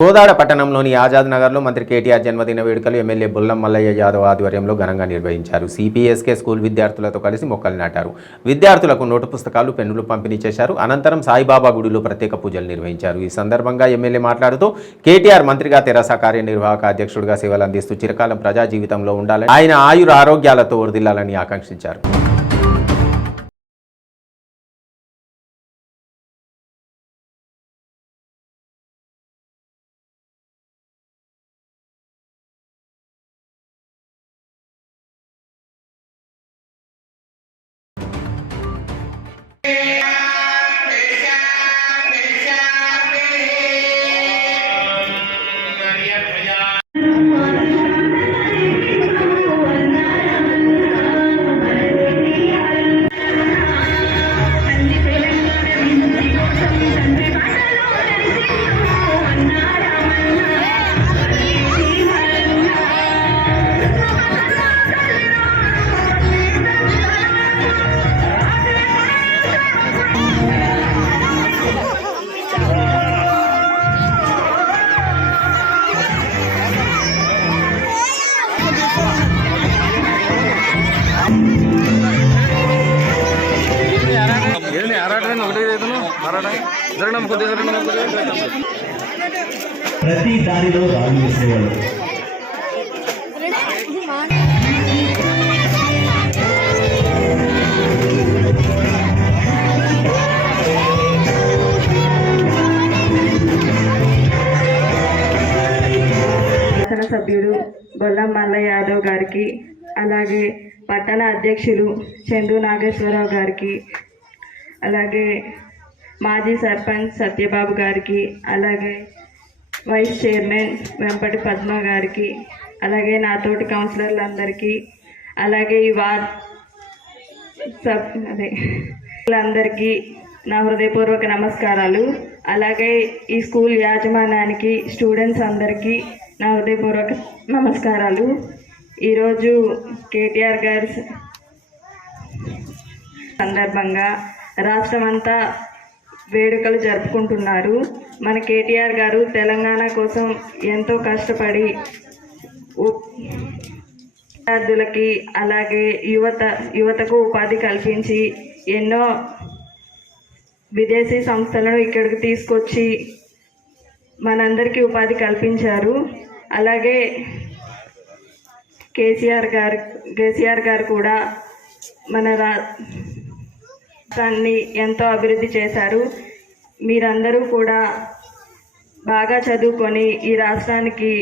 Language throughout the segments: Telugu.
కోదాడ పట్టణంలోని ఆజాద్ నగర్లో మంత్రి కేటీఆర్ జన్మదిన వేడుకలు ఎమ్మెల్యే బుల్లం మల్లయ్య యాదవ్ ఆధ్వర్యంలో ఘనంగా నిర్వహించారు. సిపిఎస్కే స్కూల్ విద్యార్థులతో కలిసి మొక్కలు నాటారు. విద్యార్థులకు నోటు పుస్తకాలు, పెన్నులు పంపిణీ చేశారు. అనంతరం సాయిబాబా గుడిలో ప్రత్యేక పూజలు నిర్వహించారు. ఈ సందర్భంగా ఎమ్మెల్యే మాట్లాడుతూ కేటీఆర్ మంత్రిగా తెరాస కార్యనిర్వాహక అధ్యక్షుడిగా సేవలు అందిస్తూ చిరకాలం ప్రజా జీవితంలో ఉండాలని, ఆయన ఆయుర ఆరోగ్యాలతో వర్ధిల్లాలని ఆకాంక్షించారు. ప్రతి దారిలో రాళ్ళు వేసేవాళ్ళు. శాసనసభ్యుడు బొల్లం మల్లయ్య యాదవ్ గారికి, అలాగే పట్టణ అధ్యక్షులు చందు నాగేశ్వరరావు గారికి, అలాగే మాజీ సర్పంచ్ సత్యబాబు గారికి, అలాగే వైస్ చైర్మన్ వెంపటి పద్మ గారికి, అలాగే నాతోటి కౌన్సిలర్లందరికీ, అలాగే ఈ అందరికీ నా హృదయపూర్వక నమస్కారాలు. అలాగే ఈ స్కూల్ యాజమాన్యానికి, స్టూడెంట్స్ అందరికీ నా హృదయపూర్వక నమస్కారాలు. ఈరోజు కేటీఆర్ గారి సందర్భంగా రాష్ట్రమంతా వేడుకలు జరుపుకుంటున్నారు. మన కేటీఆర్ గారు తెలంగాణ కోసం ఎంతో కష్టపడి విద్యార్థులకి, అలాగే యువతకు ఉపాధి కల్పించి ఎన్నో విదేశీ సంస్థలను ఇక్కడికి తీసుకొచ్చి మనందరికీ ఉపాధి కల్పించారు. అలాగే కేసీఆర్ గారు కూడా మన రాష్ట్రాన్ని ఎంతో అభివృద్ధి చేశారు. మీరందరూ కూడా బాగా చదువుకొని ఈ రాష్ట్రానికి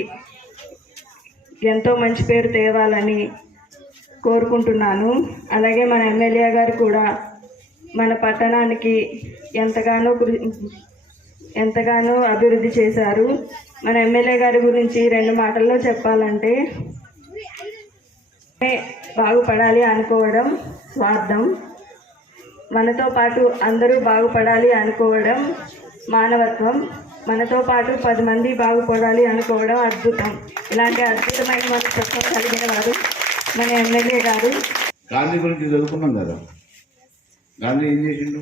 ఎంతో మంచి పేరు తేవాలని కోరుకుంటున్నాను. అలాగే మన ఎమ్మెల్యే గారు కూడా మన పట్టణానికి ఎంతగానో అభివృద్ధి చేశారు. మన ఎమ్మెల్యే గారి గురించి 2 మాటల్లో చెప్పాలంటే, బాగుపడాలి అనుకోవడం స్వార్థం, మనతో పాటు అందరూ బాగుపడాలి అనుకోవడం మానవత్వం, మనతో పాటు 10 మంది బాగుపడాలి అనుకోవడం అద్భుతం. ఇలాంటి అద్భుతమైన మనస్తత్వం కలిగిన వారు మన ఎమ్మెల్యే గారు. గాంధీ గురించి చదువుకున్నాం కదా. గాంధీ ఏం చేసిండు?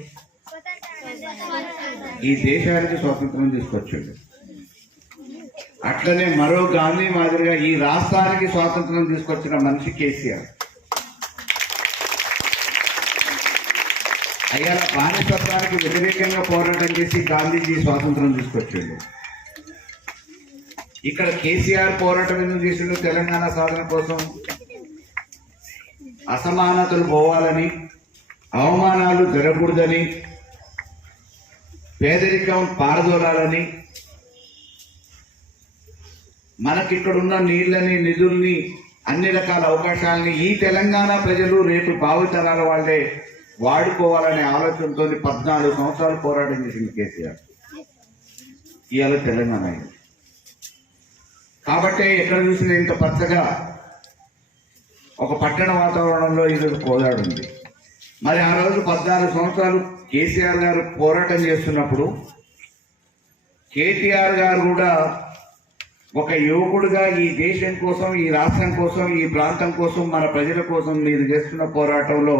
ఈ దేశానికి స్వాతంత్రం తీసుకొచ్చిండు. అట్లనే మరో గాంధీ మాదిరిగా ఈ రాష్ట్రానికి స్వాతంత్రం తీసుకొచ్చిన మనిషి కేసీఆర్. అయ్యాల బానిసత్వానికి వ్యతిరేకంగా పోరాటం చేసి గాంధీజీ స్వాతంత్రం తీసుకొచ్చిండు. ఇక్కడ కేసీఆర్ పోరాటం ఎందుకు చేసిండు? తెలంగాణ సాధన కోసం. అసమానతలు పోవాలని, అవమానాలు జరగకూడదని, పేదరికం పారదోలాలని, మనకిక్కడున్న నీళ్ళని, నిధుల్ని, అన్ని రకాల అవకాశాలని ఈ తెలంగాణ ప్రజలు రేపు భావితరాల వాళ్ళే వాడుకోవాలనే ఆలోచనతో 14 సంవత్సరాలు పోరాటం చేసింది కేసీఆర్. ఇవాళ తెలంగాణ అయింది. కాబట్టే ఎక్కడ చూసినా ఇంత పచ్చగా ఒక పట్టణ వాతావరణంలో ఈరోజు కోదాడుంది. మరి ఆ రోజు 14 సంవత్సరాలు కేసీఆర్ గారు పోరాటం చేస్తున్నప్పుడు కేటీఆర్ గారు కూడా ఒక యువకుడుగా ఈ దేశం కోసం, ఈ రాష్ట్రం కోసం, ఈ ప్రాంతం కోసం, మన ప్రజల కోసం మీరు చేస్తున్న పోరాటంలో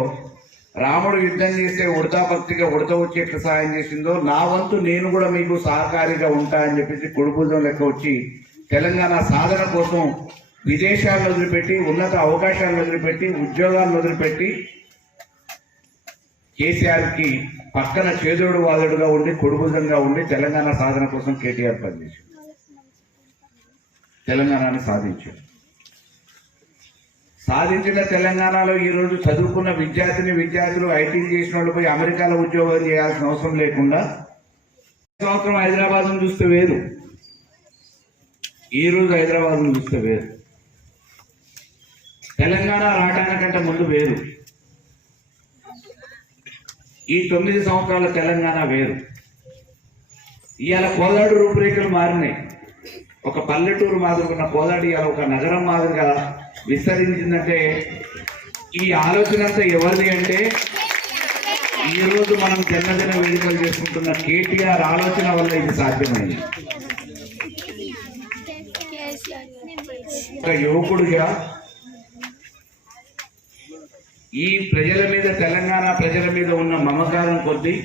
రాముడు యుద్ధం చేస్తే ఉడతా భక్తిగా ఉడత వచ్చి ఎట్లా సహాయం చేసిందో నా వంతు నేను కూడా మీకు సహకారిగా ఉంటా అని చెప్పేసి కుడిభుజం లెక్క వచ్చి తెలంగాణ సాధన కోసం విదేశాలను వదిలిపెట్టి ఉన్నత అవకాశాలను వదిలిపెట్టి ఉద్యోగాలను వదిలిపెట్టి కేసీఆర్ కి పక్కన చేదోడు వాదుడుగా ఉండి కుడిభుజంగా ఉండి తెలంగాణ సాధన కోసం కేటీఆర్ పనిచేశారు. తెలంగాణని సాధించిన తెలంగాణలో ఈ రోజు చదువుకున్న విద్యార్థులు ఐటీ చేసిన వాళ్ళు పోయి అమెరికాలో ఉద్యోగం చేయాల్సిన అవసరం లేకుండా సంవత్సరం హైదరాబాద్ చూస్తే వేరు, ఈ రోజు హైదరాబాద్ చూస్తే వేరు, తెలంగాణ రావడానికంటే ముందు వేరు, ఈ 9 సంవత్సరాల తెలంగాణ వేరు. ఇవాళ కోదాడు రూపురేఖలు మారినాయి. ఒక పల్లెటూరు మాదిరిగా ఉన్న కోదాడు ఇవాళ ఒక నగరం మాదిరిగా విస్తరించిందంటే ఈ ఆలోచన అంతా ఎవరిది అంటే ఈ రోజు మనం జన్మదిన వేడుకలు చేసుకుంటున్న కేటీఆర్ ఆలోచన వల్ల ఇది సాధ్యమైంది. ఒక యువకుడిగా ఈ ప్రజల మీద తెలంగాణ ప్రజల మీద ఉన్న మమకారం కొద్దీ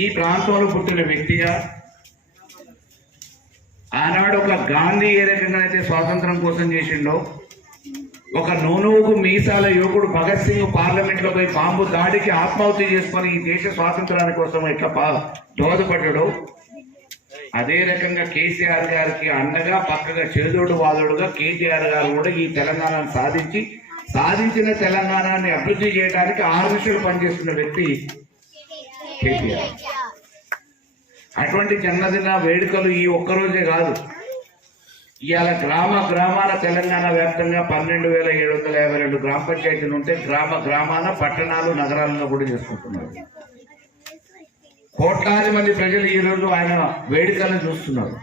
ఈ ప్రాంతంలో పుట్టిన వ్యక్తిగా ఆనాడు ఒక గాంధీ ఏ రకంగా అయితే స్వాతంత్రం కోసం చేసిండో ఒక నూనూకు మీసాల యువకుడు భగత్ సింగ్ పార్లమెంట్ లో పోయి బాంబు దాడికి ఆత్మాహుతి చేసుకొని ఈ దేశ స్వాతంత్రాని కోసం ఎట్లా దోహదపడ్డాడో అదే రకంగా కేసీఆర్ గారికి అండగా పక్కగా చేదోడు వాదోడుగా కేటీఆర్ గారు కూడా ఈ తెలంగాణను సాధించిన తెలంగాణని అభివృద్ధి చేయడానికి 6 నిమిషాలు పనిచేస్తున్న వ్యక్తి కేటీఆర్. అటువంటి జన్మదిన వేడుకలు ఈ ఒక్కరోజే కాదు, ఇవాళ గ్రామాల తెలంగాణ వ్యాప్తంగా 12,752 గ్రామ పంచాయతీలు ఉంటే గ్రామాన పట్టణాలు నగరాలను కూడా చేసుకుంటున్నారు. కోట్లాది మంది ప్రజలు ఈ రోజు ఆయన వేడుకలను చూస్తున్నారు.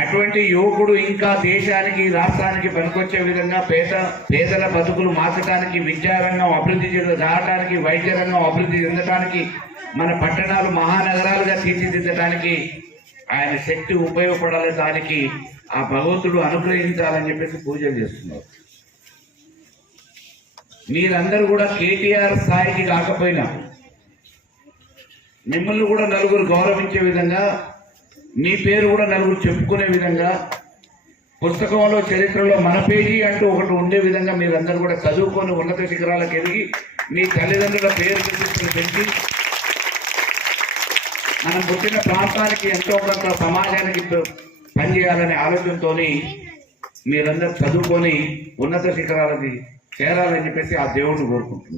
అటువంటి యువకుడు ఇంకా దేశానికి రాష్ట్రానికి పనికొచ్చే విధంగా పేదల బతుకులు మార్చడానికి, విద్యారంగం అభివృద్ధి రావడానికి, వైద్య రంగం అభివృద్ధి చెందడానికి, మన పట్టణాలు మహానగరాలుగా తీర్చిదిద్దడానికి ఆయన శక్తి ఉపయోగపడాలి. దానికి ఆ భగవంతుడు అనుగ్రహించాలని చెప్పేసి పూజలు చేస్తున్నారు. మీరందరూ కూడా కేటీఆర్ స్థాయికి కాకపోయినా మిమ్మల్ని కూడా నలుగురు గౌరవించే విధంగా, మీ పేరు కూడా నలుగురు చెప్పుకునే విధంగా, పుస్తకంలో చరిత్రలో మన పేజీ అంటూ ఒకటి ఉండే విధంగా మీరందరూ కూడా చదువుకొని ఉన్నత శిఖరాలకు ఎదిగి మీ తల్లిదండ్రుల పేరు ప్రతిష్టలు పెంచి మనం పుట్టిన ప్రాంతానికి ఎంతో కొంత సమాజానికి పనిచేయాలనే ఆలోచనతో మీరందరూ చదువుకొని ఉన్నత శిఖరాలకి చేరాలని చెప్పేసి ఆ దేవుడిని కోరుకుంటున్నాను.